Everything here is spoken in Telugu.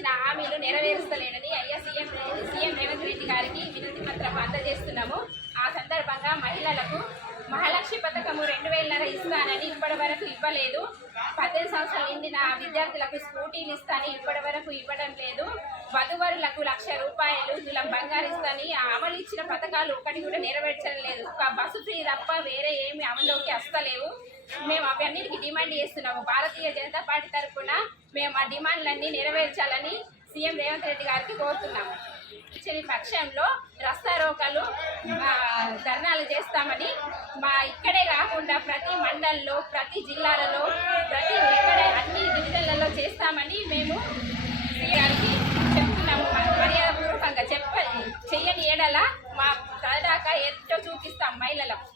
ఇచ్చిన హామీలు నెరవేరుస్తలేడని సీఎం రేవంత్ రెడ్డి గారికి వినతి పత్రం అందజేస్తున్నాము. ఆ సందర్భంగా మహిళలకు మహాలక్ష్మి పథకము 2000 ఇస్తానని ఇప్పటి వరకు ఇవ్వలేదు. 18 సంవత్సరాలు నిండిన విద్యార్థులకు స్కూటీలు ఇస్తానని ఇప్పటి వరకు ఇవ్వడం లేదు. వధువరులకు 1,00,000 రూపాయలు తులం బంగారు ఇస్తానని అమలు ఇచ్చిన పథకాలు ఒకటి కూడా నెరవేర్చడం లేదు. ఒక బస్సు ఫ్రీ తప్ప వేరే ఏమి అమలులోకి వస్తలేవు. మేము అవన్నిటికీ డిమాండ్ చేస్తున్నాము. భారతీయ జనతా పార్టీ తరఫున మేము ఆ డిమాండ్లన్నీ నెరవేర్చాలని సీఎం రేవంత్ రెడ్డి గారికి కోరుతున్నాము. ఇచ్చని పక్షంలో రస్తారోకలు ధర్నాలు చేస్తామని ఇక్కడే కాకుండా ప్రతి మండల్లో, ప్రతి జిల్లాలలో, అన్ని డివిజన్లలో చేస్తామని మేము గారికి చెప్తున్నాము. మర్యాదపూర్వకంగా చెయ్యని ఏడల మా తలదాకా ఎట్టో చూపిస్తాం మహిళలకు.